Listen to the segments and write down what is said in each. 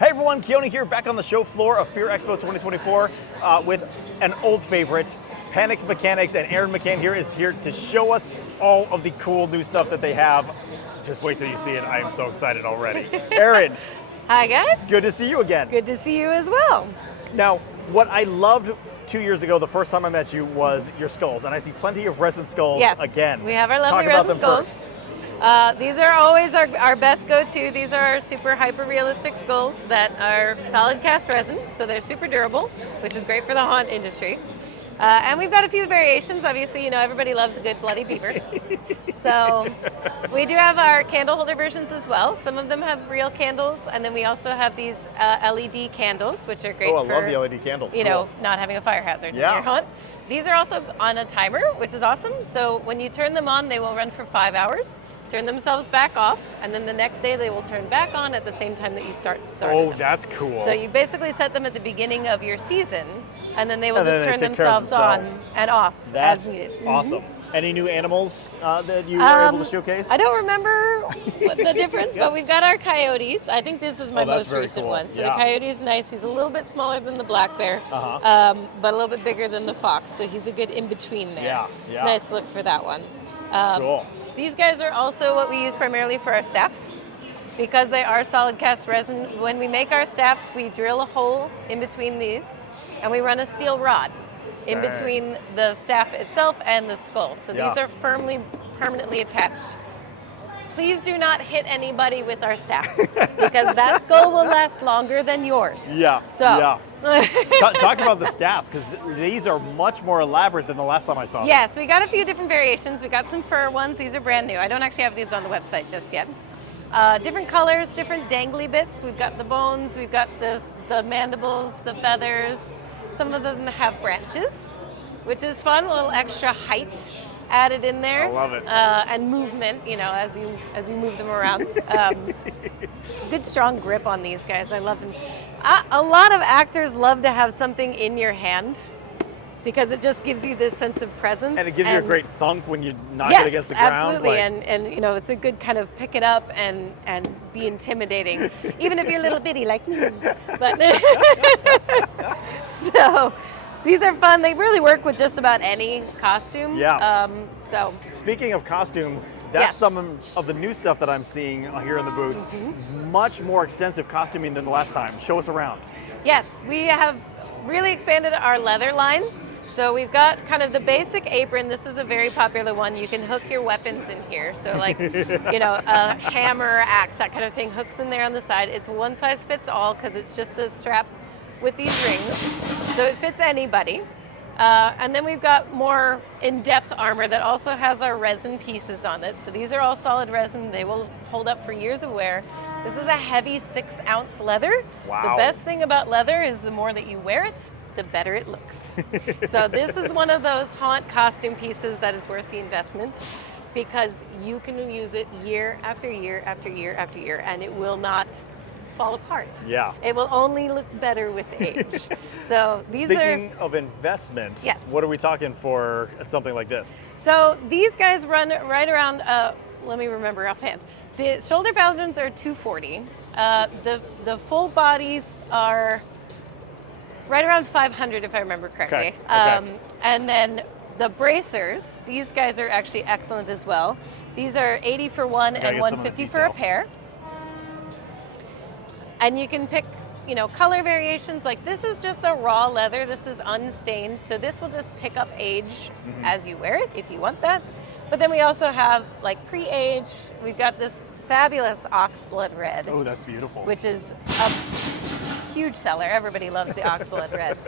Hey everyone, Keone here, back on the show floor of Fear Expo 2024 with an old favorite, Panic Mechanics, and Erin McCann here is here to show us all of the cool new stuff that they have. Just wait till you see it. I am so excited already. Erin. Hi guys. Good to see you again. Good to see you as well. Now, what I loved 2 years ago, the first time I met you, was your skulls, and I see plenty of resin skulls again. We have our lovely Talk about resin them skulls. first. These are always our best go-to. These are our super hyper-realistic skulls that are solid cast resin, so they're super durable, which is great for the haunt industry. And we've got a few variations. Obviously, you know, everybody loves a good bloody beaver. So we do have our candle holder versions as well. Some of them have real candles, and then we also have these LED candles, which are great I for, love the LED candles. you know, not having a fire hazard in your haunt. These are also on a timer, which is awesome. So when you turn them on, they will run for 5 hours, turn themselves back off, and then the next day they will turn back on at the same time that you start them. That's cool. So you basically set them at the beginning of your season, and then they will And then just they turn take care of themselves on and off That's as needed. awesome. Any new animals that you were able to showcase? I don't remember what the difference, but we've got our coyotes. I think this is my that's most very recent cool. one. So the coyote is nice. He's a little bit smaller than the black bear, but a little bit bigger than the fox. So he's a good in-between there. Yeah. Nice look for that one. Cool. These guys are also what we use primarily for our staffs. Because they are solid cast resin, when we make our staffs, we drill a hole in between these, and we run a steel rod in between the staff itself and the skull. So these are firmly, permanently attached. Please do not hit anybody with our staffs, because that skull will last longer than yours. Talk about the staffs, because these are much more elaborate than the last time I saw them. Yes, we got a few different variations. We got some fur ones. These are brand new. I don't actually have these on the website just yet. Different colors, different dangly bits. We've got the bones, we've got the mandibles, the feathers. Some of them have branches, which is fun, a little extra height added in there. I love it. And movement, you know, as you move them around. Good strong grip on these guys. I love them. A lot of actors love to have something in your hand, because it just gives you this sense of presence. And it gives you a great thunk when you knock it against the ground. Absolutely. And you know, it's a good kind of pick it up and be intimidating, even if you're a little bitty like me. But so these are fun. They really work with just about any costume. So speaking of costumes, that's some of the new stuff that I'm seeing here in the booth. Much more extensive costuming than the last time. Show us around. Yes, we have really expanded our leather line. So we've got kind of the basic apron. This is a very popular one. You can hook your weapons in here. So like, you know, a hammer, axe, that kind of thing, hooks in there on the side. It's one size fits all, because it's just a strap with these rings. So it fits anybody. And then we've got more in-depth armor that also has our resin pieces on it. So these are all solid resin. They will hold up for years of wear. This is a heavy 6-ounce leather. Wow. The best thing about leather is the more that you wear it, the better it looks. So this is one of those haunt costume pieces that is worth the investment, because you can use it year after year after year after year, and it will not fall apart. It will only look better with age. So these Speaking of investment, what are we talking for something like this? So these guys run right around, let me remember offhand. The shoulder paladins are $240. The full bodies are right around $500, if I remember correctly. And then the bracers, these guys are actually excellent as well. These are $80 for one and $150 for a pair. And you can pick, you know, color variations. Like this is just a raw leather. This is unstained. So this will just pick up age as you wear it, if you want that. But then we also have like pre-aged. We've got this fabulous oxblood red. Oh, that's beautiful. Which is a huge seller. Everybody loves the oxblood red.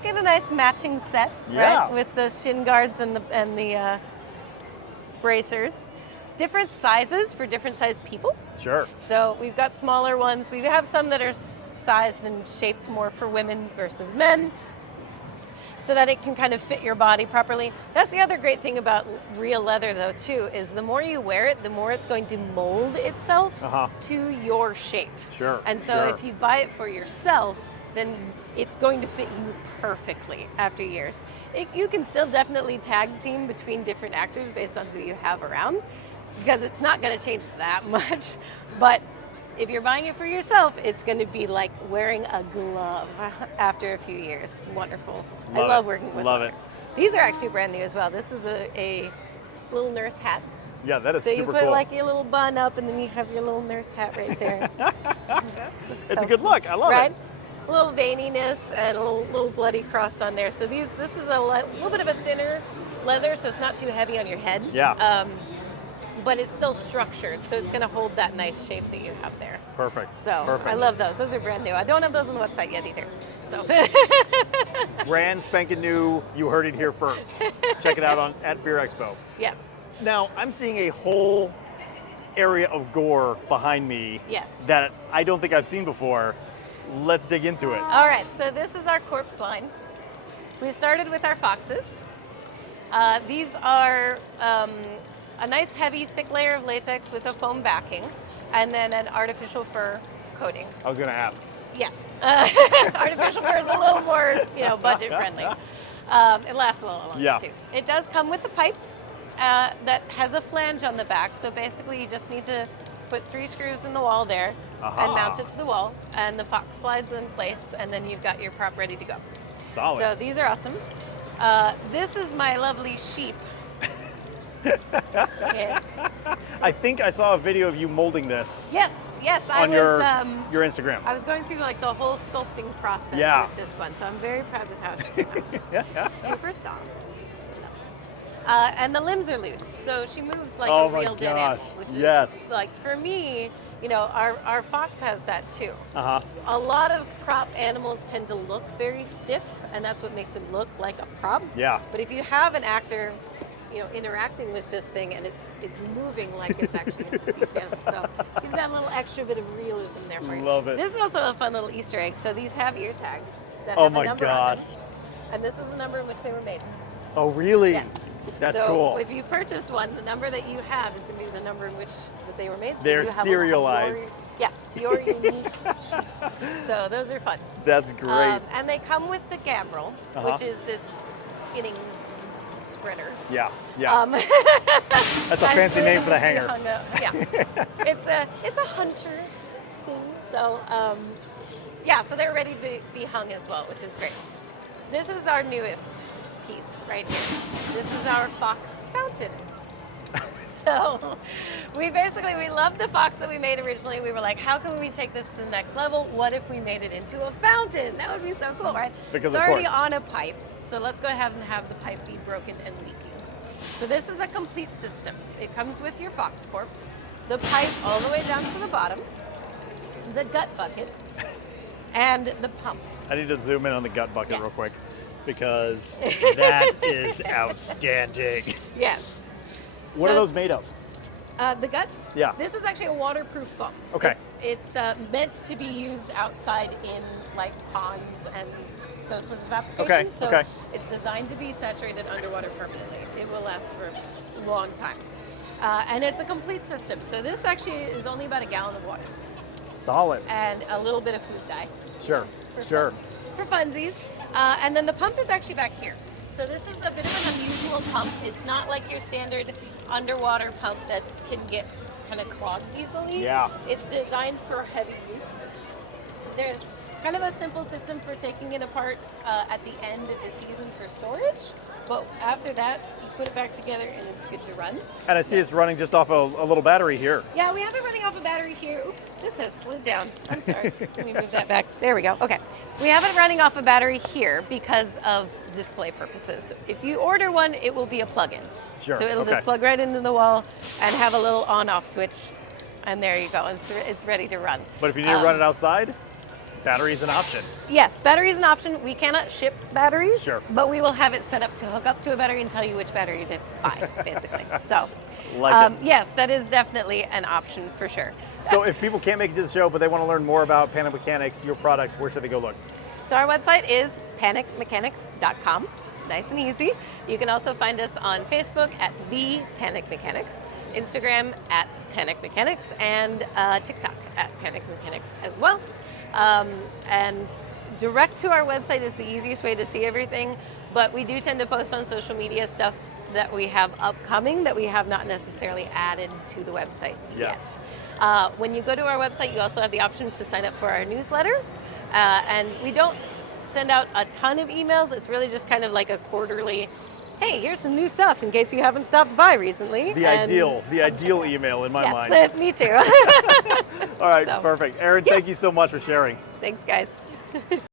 Get a nice matching set, right, with the shin guards and the bracers. Different sizes for different size people. Sure. So we've got smaller ones. We have some that are sized and shaped more for women versus men, so that it can kind of fit your body properly. That's the other great thing about real leather, though, too, is the more you wear it, the more it's going to mold itself to your shape. Sure. And so if you buy it for yourself, then it's going to fit you perfectly after years. You can still definitely tag team between different actors based on who you have around, because it's not going to change that much. But if you're buying it for yourself, it's going to be like wearing a glove after a few years. Wonderful. I love working with Love leather. it. These are actually brand new as well. This is a little nurse hat. Yeah, that is So you super put cool. like your little bun up, and then you have your little nurse hat right there. It's a good look. I love right? it. A little veininess and a little bloody cross on there. So this is a little bit of a thinner leather, so it's not too heavy on your head. Yeah. But it's still structured, so it's going to hold that nice shape that you have there. Perfect. So Perfect. I love those. Those are brand new. I don't have those on the website yet either. So Brand spanking new. You heard it here first. Check it out at Fear Expo. yes. Now, I'm seeing a whole area of gore behind me Yes. that I don't think I've seen before. Let's dig into it. All right, so this is our corpse line. We started with our foxes. These are a nice heavy, thick layer of latex with a foam backing, and then an artificial fur coating. I was going to ask. Yes, artificial fur is a little more, budget friendly. It lasts a little longer Yeah. too. It does come with the pipe that has a flange on the back. So basically, you just need to put 3 screws in the wall there and mount it to the wall, and the fox slides in place, and then you've got your prop ready to go. Solid. So these are awesome. This is my lovely sheep. Yes. I think I saw a video of you molding this Yes. on your Instagram. I was going through like the whole sculpting process Yeah. with this one, so I'm very proud with how it turned out. Super soft. And the limbs are loose, so she moves like Oh a my real dead gosh, animal, which yes. is like for me, our fox has that too. Uh-huh. A lot of prop animals tend to look very stiff, and that's what makes them look like a prop. Yeah. But if you have an actor, interacting with this thing and it's moving like it's actually a deceased animal, so give that little extra bit of realism there for you. Love it. This is also a fun little Easter egg. So these have ear tags that Oh have my a number on gosh. them, and this is the number in which they were made. Oh, really? Yes. That's so cool. if you purchase one, the number that you have is going to be the number in which that they were made. So They're you have serialized. your unique sheep. So those are fun. That's great. And they come with the gambrel, which is this skinning spreader. Yeah. That's a And fancy so name it'll for the just be hanger. hung up. Yeah. it's a hunter thing. So so they're ready to be hung as well, which is great. This is our newest piece right here. This is our fox fountain. So we loved the fox that we made originally. We were like, how can we take this to the next level? What if we made it into a fountain? That would be so cool, right? Because it's of already course. on a pipe. So let's go ahead and have the pipe be broken and leaking. So this is a complete system. It comes with your fox corpse, the pipe all the way down to the bottom, the gut bucket, and the pump. I need to zoom in on the gut bucket real Yes. quick because that is outstanding. Yes. What are So- those made of? The guts? Yeah. This is actually a waterproof foam. Okay. It's meant to be used outside in like ponds and those sorts of applications. So okay. it's designed to be saturated underwater permanently. It will last for a long time. And it's a complete system. So this actually is only about a gallon of water Solid. and a little bit of food dye. Sure. For funsies. And then the pump is actually back here. So this is a bit of an unusual pump. It's not like your standard underwater pump that can get kind of clogged easily. Yeah. It's designed for heavy use. There's kind of a simple system for taking it apart at the end of the season for storage. But after that, you put it back together and it's good to run. And I see it's running just off a little battery here. Yeah, we have it running off a battery here. Oops, this has slid down. I'm sorry. Let me move that back. There we go. Okay. We have it running off a battery here because of display purposes. So if you order one, it will be a plug-in. Sure, So it'll okay. just plug right into the wall and have a little on-off switch. And there you go. It's ready to run. But if you need to run it outside, battery's an option. Yes, battery is an option. We cannot ship batteries, Sure. but we will have it set up to hook up to a battery and tell you which battery to buy, basically. So, Like it. yes, that is definitely an option for sure. So if people can't make it to the show, but they want to learn more about Panic Mechanics, your products, where should they go look? So our website is panicmechanics.com. Nice and easy. You can also find us on Facebook at The Panic Mechanics, Instagram at Panic Mechanics, and TikTok at Panic Mechanics as well. And direct to our website is the easiest way to see everything, but we do tend to post on social media stuff that we have upcoming that we have not necessarily added to the website Yes. yet. When you go to our website, you also have the option to sign up for our newsletter. And we don't send out a ton of emails. It's really just kind of like a quarterly, hey, here's some new stuff in case you haven't stopped by recently. The ideal email in my mind. Yes, me too. All right, So, perfect. Erin, yes. thank you so much for sharing. Thanks, guys.